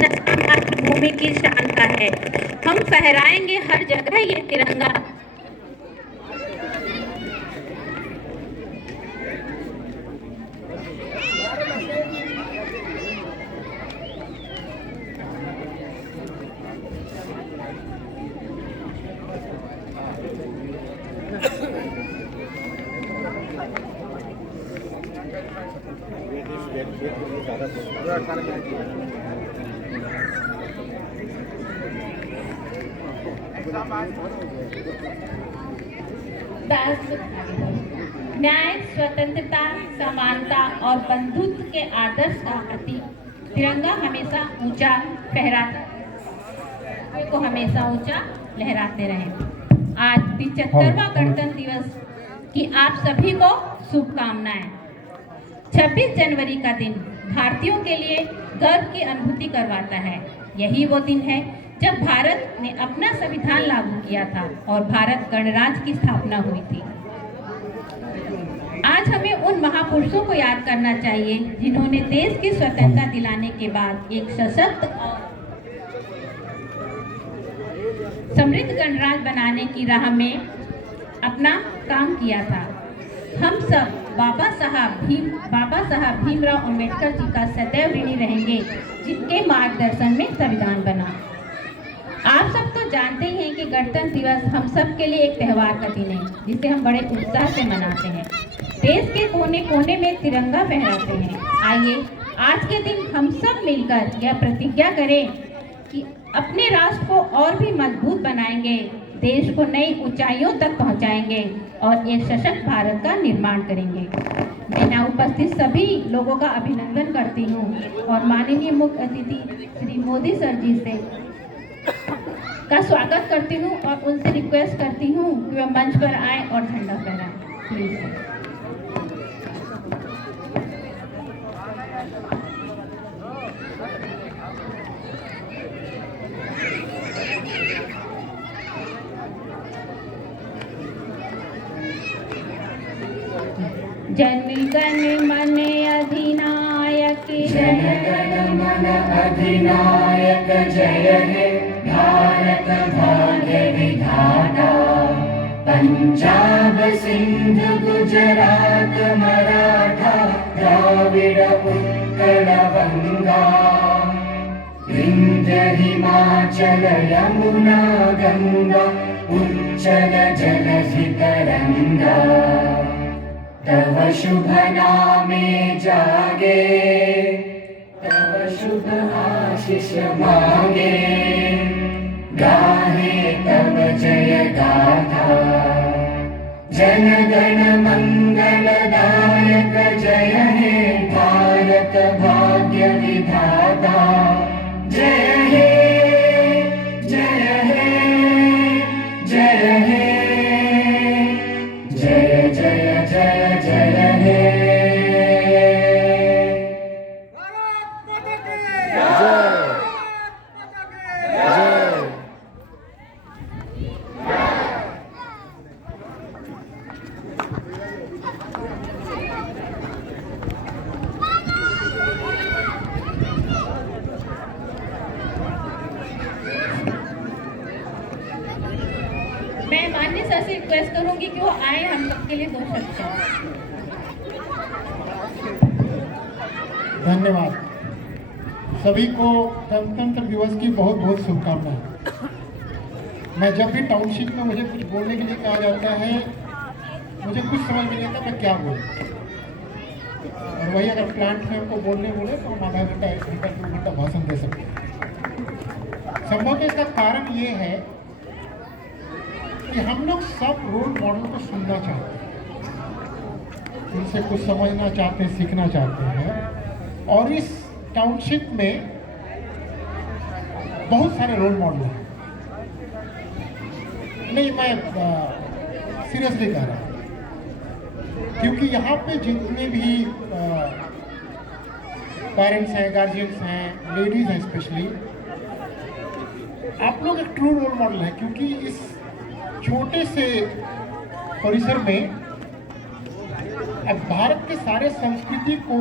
नशा मातृभूमि की शान का है। हम फहराएंगे हर जगह ये तिरंगा। न्याय, स्वतंत्रता, समानता और बंधुत्व के आदर्श का प्रतीक तिरंगा हमेशा ऊंचा फहराता को हमेशा ऊंचा लहराते रहें। आज 75वां गणतंत्र दिवस की आप सभी को शुभकामनाएं। 26 जनवरी का दिन भारतीयों के लिए गर्व की अनुभूति करवाता है। यही वो दिन है जब भारत ने अपना संविधान लागू किया था और भारत गणराज्य की स्थापना हुई थी। आज हमें उन महापुरुषों को याद करना चाहिए जिन्होंने देश की स्वतंत्रता दिलाने के बाद एक सशक्त और समृद्ध गणराज्य बनाने की राह में अपना काम किया था। हम सब बाबा साहब भीमराव अंबेडकर जी का सदैव ऋणी रहेंगे, जिनके मार्गदर्शन में संविधान बना। आप सब तो जानते ही हैं कि गणतंत्र दिवस हम सब के लिए एक त्योहार का दिन है, जिसे हम बड़े उत्साह से मनाते हैं। देश के कोने कोने में तिरंगा फहराते हैं। आइए आज के दिन हम सब मिलकर यह प्रतिज्ञा करें कि अपने राष्ट्र को और भी मजबूत बनाएंगे, देश को नई ऊंचाइयों तक पहुंचाएंगे और एक सशक्त भारत का निर्माण करेंगे। मैं यहाँ उपस्थित सभी लोगों का अभिनंदन करती हूँ और माननीय मुख्य अतिथि श्री मोदी सर जी से का स्वागत करती हूँ और उनसे रिक्वेस्ट करती हूँ कि वह मंच पर आए और झंडा फहराएं। प्लीज। जनगण मन अधिनायक जनगण मन अधिनायक जय हे भारत भाग्य विधाता। पंजाब सिंध गुजरात मराठा द्राविड़ उत्कल बंगा। विंध्य हिमाचल यमुना गंगा उच्चल जलधि तरंगा। तव शुभ नामे जागे, तव शुभ आशीष मांगे। गाहे तव जय गाथा, जन गण मंगलदायक जय हे भारत भाग्य विधाता। जय हे जय हे जय हे जय जय जय जय हे। मैं माननीय सर से रिक्वेस्ट करूंगी कि वो आए हम लोग के लिए 2 शब्द। धन्यवाद। सभी को गणतंत्र दिवस की बहुत बहुत शुभकामनाएं। मैं जब भी टाउनशिप में मुझे कुछ बोलने के लिए कहा जाता है, मुझे कुछ समझ में नहीं आता मैं क्या बोलूं। और वही अगर प्लांट में हमको बोलने बोले तो हम आधा घंटा 1 घंटा 2 घंटा भाषण दे सकते हैं। संभवतः इसका कारण ये है कि हम लोग सब रोल मॉडल को सुनना चाहते हैं, उनसे कुछ समझना चाहते हैं, सीखना चाहते हैं। और इस टाउनशिप में बहुत सारे रोल मॉडल हैं। नहीं, मैं सीरियसली कह रहा हूँ, क्योंकि यहाँ पे जितने भी पेरेंट्स हैं, गार्जियंस हैं, लेडीज हैं स्पेशली, आप लोग एक ट्रू रोल मॉडल हैं। क्योंकि इस छोटे से परिसर में अब भारत के सारे संस्कृति को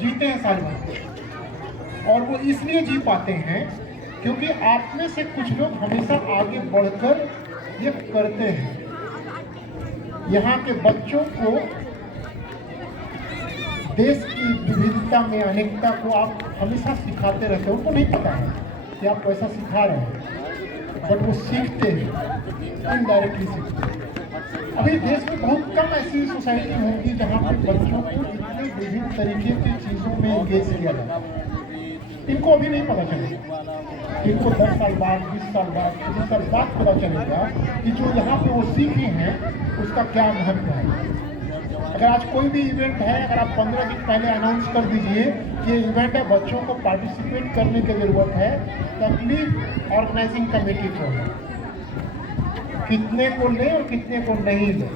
जीते हैं साल भर। और वो इसलिए जी पाते हैं क्योंकि आप में से कुछ लोग हमेशा आगे बढ़कर ये करते हैं। यहाँ के बच्चों को देश की विविधता में अनेकता को आप हमेशा सिखाते रहते हो। उनको नहीं पता है कि आप वैसा सिखा रहे हैं, बट वो सीखते हैं, इनडायरेक्टली सीखते हैं। अभी देश में बहुत कम ऐसी सोसाइटी होंगी जहाँ पे बच्चों को इतने विभिन्न तरीके की चीज़ों में एंगेज किया जाता है। इनको अभी नहीं पता चलेगा, इनको 10 साल बाद, 20 साल बाद, 30 साल बाद पता चलेगा कि जो यहाँ पे वो सीखे हैं उसका क्या महत्व है। अगर आज कोई भी इवेंट है, अगर आप 15 दिन पहले अनाउंस कर दीजिए कि ये इवेंट है, बच्चों को पार्टिसिपेट करने की ज़रूरत है, तकलीफ ऑर्गेनाइजिंग कमेटी को है, कितने को ले और कितने को नहीं ले।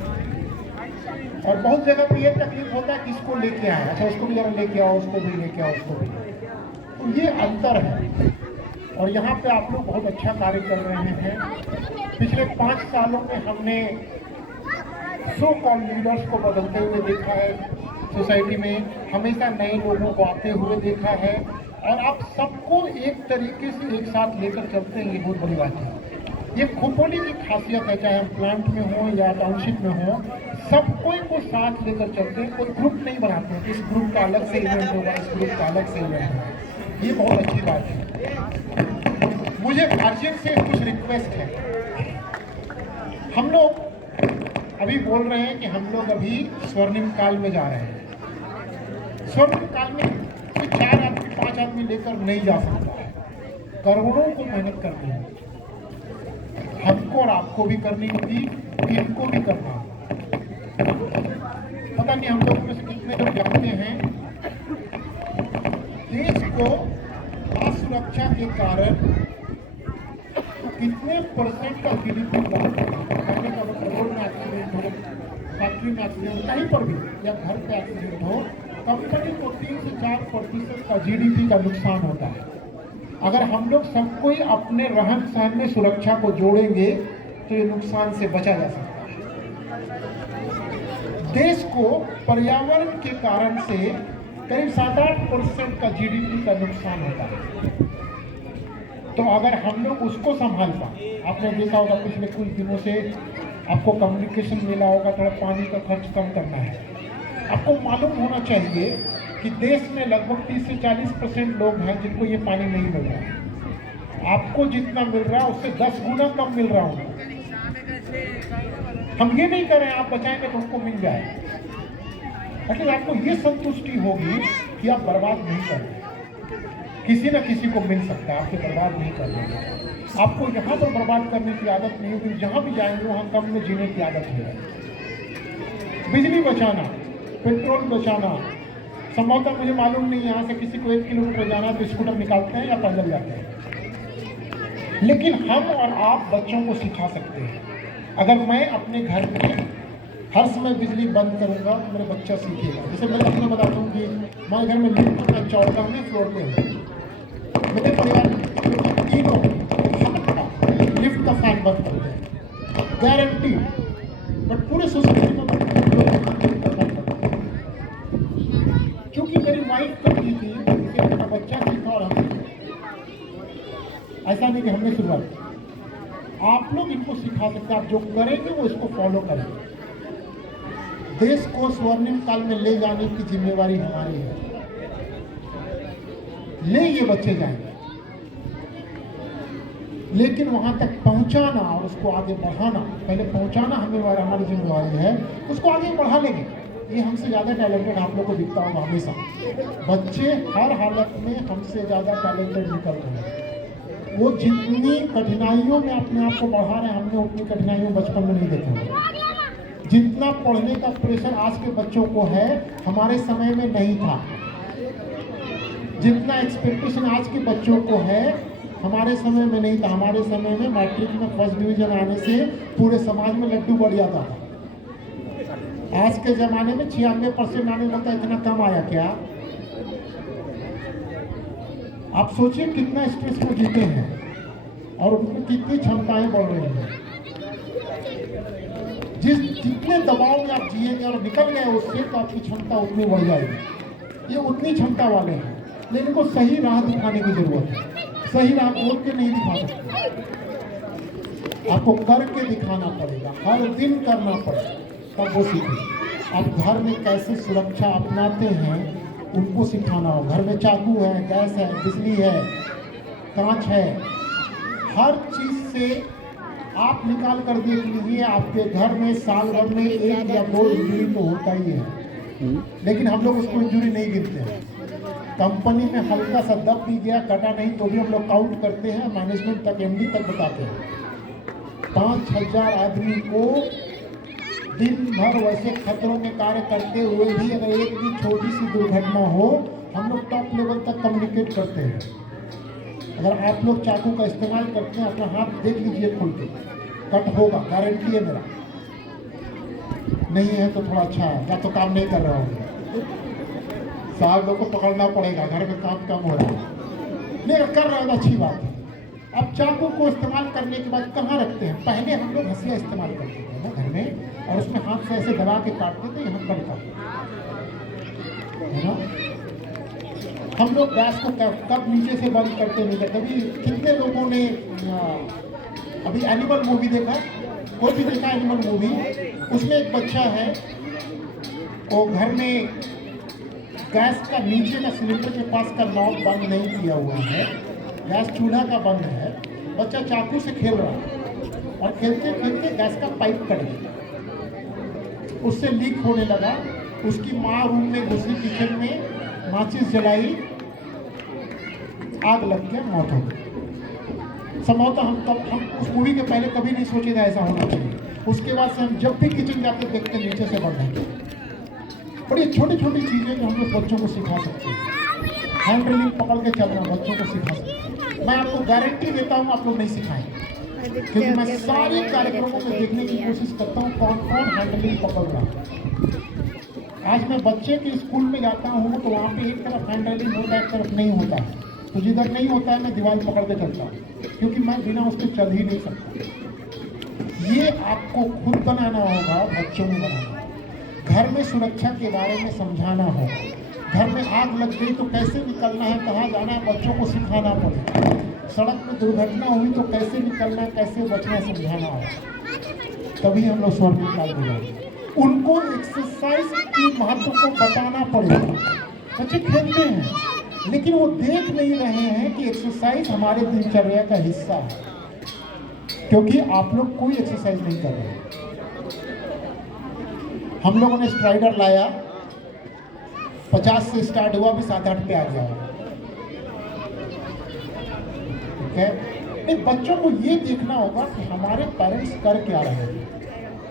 और बहुत जगह पे ये तकलीफ होता है किसको लेके आए, अच्छा उसको भी जरा लेके आओ, उसको भी लेके आओ, उसको भी। तो ये अंतर है। और यहाँ पे आप लोग बहुत अच्छा कार्य कर रहे हैं। पिछले 5 सालों में हमने सो कॉल लीडर्स को बदलते हुए देखा है, सोसाइटी में हमेशा नए लोगों को आते हुए देखा है, और आप सबको एक तरीके से एक साथ लेकर चलते हैं, ये बहुत बड़ी बात है। ये खोपोली की खासियत है, चाहे हम प्लांट में हो या टाउनशिप में हो, सबको को साथ लेकर चलते हैं। कोई ग्रुप नहीं बनाते हैं, इस ग्रुप का अलग से इवेंट होगा, इस ग्रुप का अलग से इवेंट होगा। ये बहुत अच्छी बात है। मुझे गार्जियन से कुछ रिक्वेस्ट है। हम लोग अभी बोल रहे हैं कि हम लोग अभी स्वर्णिम काल में जा रहे हैं। स्वर्णिम काल में कोई 4 आदमी 5 आदमी लेकर नहीं जा सकता है, करोड़ों को मेहनत करनी है। हमको और आपको भी करनी होगी, इनको भी करना होगा। पता नहीं हम लोग में से कितने लोग जानते हैं, देश को असुरक्षा के कारण कितने % का GDP लॉस होता है। रोड में एक्सीडेंट हो, फैक्ट्री में एक्सीडेंट, कहीं पर भी, या घर पे एक्सीडेंट हो, कंपनी को 3 से 4% का GDP का नुकसान होता है। अगर हम लोग सबको ही अपने रहन सहन में सुरक्षा को जोड़ेंगे तो ये नुकसान से बचा जा सकता है। देश को पर्यावरण के कारण से करीब 7-8% का GDP का नुकसान होता है। तो अगर हम लोग उसको संभाल पाए, आपने देखा होगा पिछले कुछ दिनों से आपको कम्युनिकेशन मिला होगा, थोड़ा पानी का खर्च कम करना है। आपको मालूम होना चाहिए कि देश में लगभग 30 से 40% लोग हैं जिनको ये पानी नहीं मिल रहा है। आपको जितना मिल रहा है उससे 10 गुना कम मिल रहा होगा। हम ये नहीं कर रहे हैं आप बचाएंगे तो उनको मिल जाए, लेकिन आपको ये संतुष्टि होगी कि आप बर्बाद नहीं कर रहे। किसी न किसी को मिल सकता है, आपके बर्बाद नहीं कर रहे। आपको यहाँ पर बर्बाद करने की आदत नहीं होगी, जहाँ भी जाएंगे वहाँ कम में जीने की आदत है। बिजली बचाना, पेट्रोल बचाना, संभवतः मुझे मालूम नहीं यहाँ से किसी को 1 किलोमीटर जाना तो स्कूटर निकालते हैं या पैदल जाते हैं, लेकिन हम और आप बच्चों को सिखा सकते हैं। अगर मैं अपने घर में हर समय बिजली बंद करूँगा तो मेरा बच्चा सीखेगा। जैसे मैं अपने बताता हूँ कि हमारे घर में लिफ्ट का 14वें फ्लोर पे है, मेरे परिवार तीनों लिफ्ट का फैन बंद करते हैं, गारंटी। बट पूरे सोसाइटी में क्योंकि मेरी वाइफ करती थी, मेरा बच्चा सीखा और हम ऐसा नहीं कि हमने शुरुआत की। आप लोग इनको सिखा सकते हैं, आप जो करेंगे वो इसको फॉलो करेंगे। देश को स्वर्णिम काल में ले जाने की जिम्मेवारी हमारी है। ले ये बच्चे जाएंगे, लेकिन वहां तक पहुंचाना और उसको आगे बढ़ाना, पहले पहुंचाना हमारी जिम्मेवारी है, उसको आगे बढ़ा लेंगे। ये हमसे ज़्यादा टैलेंटेड आप लोग को दिखता होगा हमेशा। बच्चे हर हालत में हमसे ज़्यादा टैलेंटेड निकल रहे हैं। वो जितनी कठिनाइयों में अपने आप को बढ़ा रहे हैं, हमने उतनी कठिनाइयों बचपन में नहीं देखा। जितना पढ़ने का प्रेशर आज के बच्चों को है, हमारे समय में नहीं था। जितना एक्सपेक्टेशन आज के बच्चों को है, हमारे समय में नहीं था। हमारे समय में मैट्रिक में फर्स्ट डिवीजन आने से पूरे समाज में लड्डू बढ़ जाता था। आज के ज़माने में 96% आने लगता है, इतना कम आया क्या? आप सोचिए कितना स्ट्रेस में जीते हैं और उनकी कितनी क्षमताएं बढ़ रही हैं। जितने दबाव में आप जिएंगे और निकल गए उससे, तो आपकी क्षमता उतनी बढ़ जाएगी। ये उतनी क्षमता वाले हैं। लेकिन इनको सही राह दिखाने की जरूरत है। सही राह बोल के नहीं दिखा सकते, आपको करके दिखाना पड़ेगा, हर दिन करना पड़ेगा, तब वो सीखे। आप घर में कैसे सुरक्षा अपनाते हैं उनको सिखाना हो। घर में चाकू है, गैस है, बिजली है, कांच है, हर चीज से आप निकाल कर देख लीजिए, आपके घर में साल भर में 1 या 2 इंजरी तो होता ही है, लेकिन हम लोग उसको इंजरी नहीं गिनते हैं। कंपनी में हल्का सा दब भी गया, कटा नहीं, तो भी हम लोग काउंट करते हैं, मैनेजमेंट तक, एमडी तक बताते हैं। 5,000 आदमी को दिन भर वैसे खतरों में कार्य करते हुए भी अगर एक भी छोटी सी दुर्घटना हो, हम लोग टॉप लेवल तक कम्युनिकेट करते हैं। अगर आप लोग चाकू का इस्तेमाल करते हैं, अपना हाथ देख लीजिए खुल के, कट होगा, गारंटी है मेरा। नहीं है तो थोड़ा अच्छा है, या तो काम नहीं कर रहा हूँ, साहब लोग को पकड़ना पड़ेगा, घर में काम कम हो रहा है, नहीं कर रहा है तो अच्छी बात है। अब चाकू को इस्तेमाल करने के बाद कहाँ रखते हैं? पहले हम लोग हंसिया इस्तेमाल करते थे ना घर में, और उसमें हाथ से ऐसे दबा के काटते थे, यहाँ कटता है ना। हम लोग गैस को कब नीचे से बंद करते नहीं थे। कभी कितने लोगों ने अभी एनिमल मूवी देखा? कोई भी देखा एनिमल मूवी? उसमें एक बच्चा है, वो घर में गैस का नीचे का सिलेंडर के पास का नॉब बंद नहीं किया हुआ है, गैस चूल्हा का बंद है, बच्चा चाकू से खेल रहा है और खेलते खेलते गैस का पाइप कट गया, उससे लीक होने लगा। उसकी माँ रूम में घुसी, किचन में माचिस जलाई, आग लग गया, मौत हो गई। संभवतः हम उस मूवी के पहले कभी नहीं सोचे थे ऐसा होना चाहिए। उसके बाद से हम जब भी किचन जाते देखते नीचे से बंद है। और ये छोटी छोटी चीज़ें जो हम लोग बच्चों को सिखा सकते हैं। हैंड ड्रिलिंग पकड़ के चलना बच्चों को सिखा सकते हैं। मैं आपको गारंटी देता हूँ आप लोग नहीं सिखाएंगे, क्योंकि मैं सारे कार्यक्रमों में देखने की कोशिश करता हूँ कौन कौन हैंडलिंग पकड़ रहा है। आज मैं बच्चे के स्कूल में जाता हूँ तो वहाँ पे एक तरफ हैंडलिंग होता है, एक तरफ नहीं होता है। तो जिधर नहीं होता है मैं दीवार पकड़ के चलता हूँ, क्योंकि मैं बिना उसके चल ही नहीं सकता। ये आपको खुद बनाना होगा, बच्चों में बनाना। घर में सुरक्षा के बारे में समझाना होगा। घर में आग लग गई तो कैसे निकलना है, कहाँ जाना है, बच्चों को सिखाना पड़ेगा। सड़क में दुर्घटना हुई तो कैसे निकलना है, कैसे बचना है, समझाना होगा। तभी हम लोग स्वर्ग निकाल देंगे। उनको एक्सरसाइज की महत्व को बताना पड़ेगा। बच्चे खेलते हैं लेकिन वो देख नहीं रहे हैं कि एक्सरसाइज हमारे दिनचर्या का हिस्सा है, क्योंकि आप लोग कोई एक्सरसाइज नहीं कर रहे हैं। हम लोगों ने स्ट्राइडर लाया, 50 से स्टार्ट हुआ, भी 7-8 पे आ गया। ठीक है, एक बच्चों को ये देखना होगा कि हमारे पेरेंट्स कर क्या रहे हैं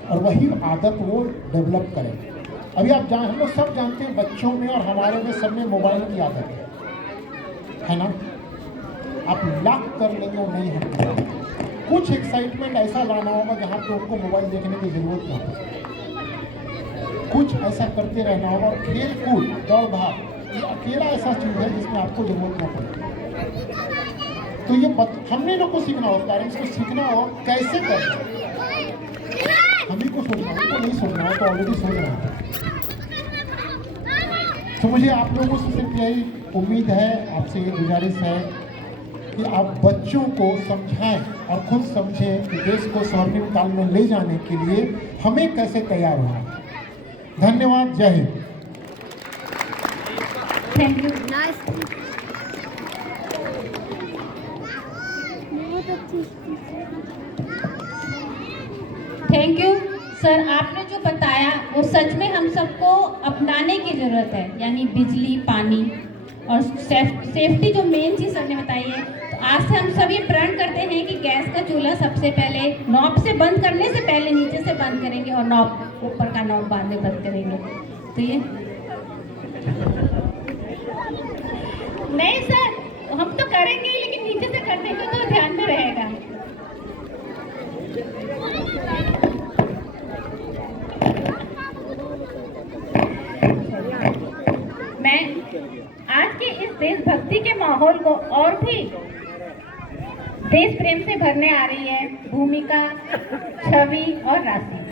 और वही आदत वो डेवलप करें। अभी आप हम लोग सब जानते हैं बच्चों में और हमारे में सब में मोबाइल की आदत है ना। आप लॉक कर लेंगे नहीं है। कुछ एक्साइटमेंट ऐसा लाना होगा जहाँ पे उनको मोबाइल देखने की जरूरत ना हो। कुछ ऐसा करते रहना होगा। खेल कूद, दौड़ भाग, ये अकेला ऐसा चीज़ है जिसमें आपको जरूरत ना पड़े। तो ये हमने लोग को सीखना होगा, पेरेंट्स को सीखना होगा कैसे करना। हम ही को सोचना, उनको नहीं सोचना हो तो ऑलरेडी सोच रहा है। तो मुझे आप लोगों से सिर्फ यही उम्मीद है, आपसे ये गुजारिश है कि आप बच्चों को समझाएं और खुद समझें कि देश को स्वर्णिम काल में ले जाने के लिए हमें कैसे तैयार होना है। धन्यवाद, जय Hind. Thank you. Thank you sir, आपने जो बताया वो सच में हम सबको अपनाने की ज़रूरत है, यानी बिजली, पानी और सेफ्टी जो मेन चीज़ सर ने बताई है। तो आज से हम सब ये प्रण करते हैं कि गैस का चूल्हा सबसे पहले नॉब से बंद करने से पहले नीचे से बंद करेंगे और नॉब ऊपर का नॉब बाद में बंद करेंगे। तो ये नहीं सर, हम तो करेंगे ही, लेकिन नीचे से कर देंगे तो ध्यान में रहेगा। मैं आज के इस देशभक्ति के माहौल को और भी देश प्रेम से भरने आ रही है भूमिका, छवि और राशि।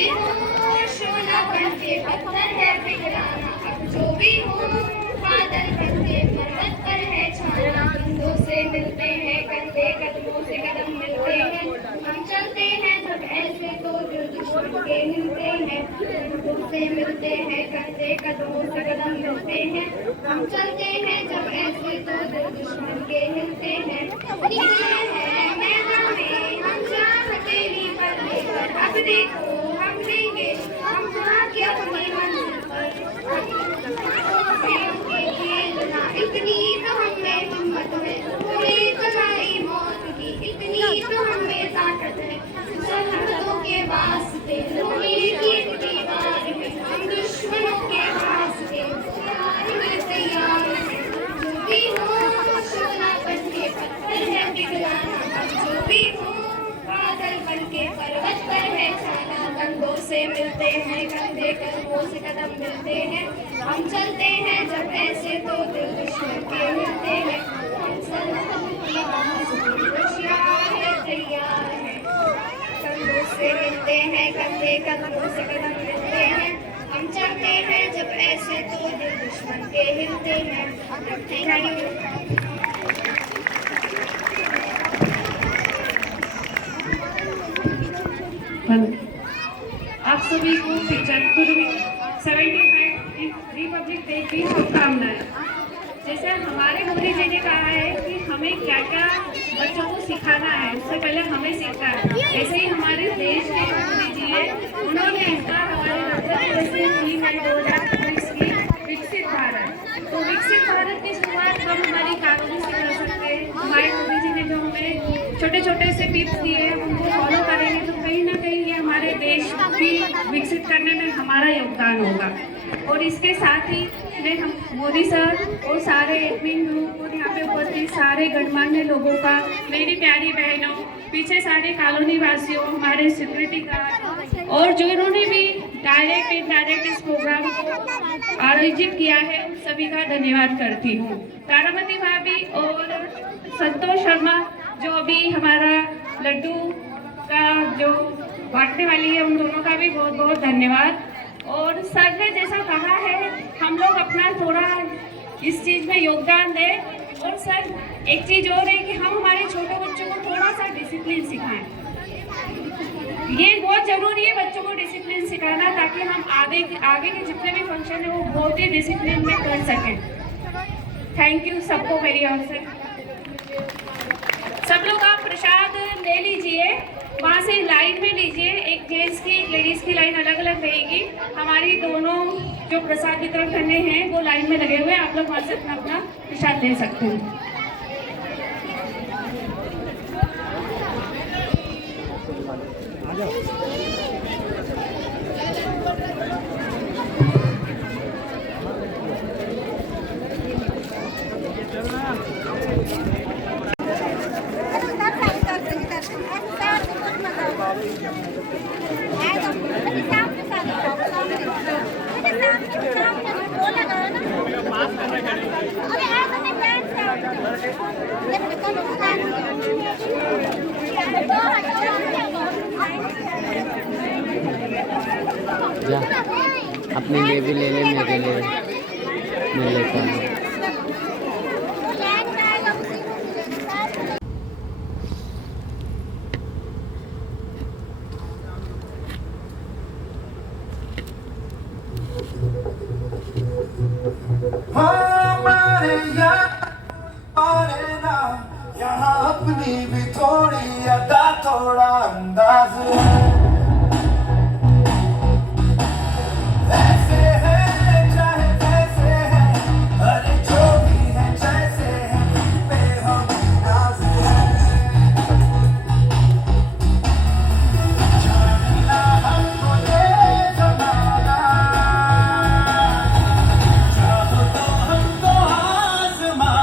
भी हो सोना बन के पत्थर है पिघलाना, अब जो भी हो बादल बन के पर्वत पर है छाना। कंधों से मिलते हैं कंधे, कदमों से कदम मिलते हैं, हम चलते हैं जब ऐसे तो दिल दुश्मन के मिलते हैं। कंधों से मिलते हैं कंधे, कदमों से कदम मिलते हैं, हम चलते हैं जब ऐसे तो दिल दुश्मन के मिलते हैं। निकले हैं मैदान में हम जान हथेली पर लेकर, अब देखो हम लेंगे हम भाग्य अपनी मंजिल पर। खेलना इतनी तो हमें हिम्मत है, कोई कलाई मौत की इतनी तो हमें ताकत है। सरहदों के वास्ते लोहे की दीवार में हम दुश्मनों के वास्ते प्यार में तैयार हैं। जो भी हो सोना बन के पत्थर है पिघलाना, जो भी हो बादल बन के पर्वत पर है छाना। कंधों से मिलते हैं कंधे, कदमों से कदम मिलते हैं, हम चलते हैं जब ऐसे तो दिल दुश्मन के मिलते हैं। हम सरहद की वास्ते होशियार है तैयार है। कंधों से मिलते हैं कंधे, कदमों से कदम मिलते हैं, हम चलते हैं जब ऐसे तो दिल दुश्मन के हिलते हैं। Thank you. आप सभी को 75वीं रिपब्लिक डे की शुभकामनाएं। जैसे हमारे मोदी जी ने कहा है कि हमें क्या क्या बच्चों को सिखाना है, उससे पहले हमें सीखना है। ऐसे ही हमारे देश के मोदी जी है, उन्होंने इस बार हमारे जैसे थीम है 2019 की विकसित भारत। तो विकसित भारत की शुरुआत हम हमारी कॉलोनी से कर सकते हैं। हमारे मोदी जी ने जो हमें छोटे छोटे से टिप्स दिए हैं उनको फॉलो करेंगे तो कहीं ना कहीं ये हमारे देश की विकसित करने में हमारा योगदान होगा। और इसके साथ ही मैं हम मोदी सर और सारे एडमिन ग्रुप और यहाँ पे उपस्थित सारे गणमान्य लोगों का, मेरी प्यारी बहनों, पीछे सारे कॉलोनी वासियों, हमारे सिक्योरिटी गार्ड और जो इन्होंने भी डायरेक्ट इनडायरेक्ट इस प्रोग्राम को आयोजित किया है, सभी का धन्यवाद करती हूँ। तारामती भाभी और संतोष शर्मा जो अभी हमारा लड्डू का जो बांटने वाली है, उन दोनों का भी बहुत बहुत धन्यवाद। और सर ने जैसा कहा है हम लोग अपना थोड़ा इस चीज़ में योगदान दें। और सर एक चीज़ और है कि हम हमारे छोटे बच्चों को थोड़ा सा डिसिप्लिन सिखाएं। ये बहुत ज़रूरी है बच्चों को डिसिप्लिन सिखाना, ताकि हम आगे के जितने भी फंक्शन है वो बहुत ही डिसिप्लिन में कर सकें। थैंक यू सबको मेरी ओर से। सब लोग आप प्रसाद ले लीजिए, वहाँ से लाइन में लीजिए। एक जेंट्स की एक लेडीज़ की लाइन अलग अलग रहेगी। हमारी दोनों जो प्रसाद वितरण करने हैं वो लाइन में लगे हुए हैं, आप लोग वहाँ से अपना अपना प्रसाद ले सकते हैं। जा अपने लिए भी ले ले, मेरे लिए मैं लेता हूँ। हमारे यहाँ अपनी भी थोड़ी अदा थोड़ा अंदाज है। ऐसे है चाहे वैसे है, अरे जो भी है जैसे है, बेहद नाज है। जानना हमको ये जमाना, चाहो तो हमको आजमाना।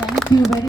Thank you very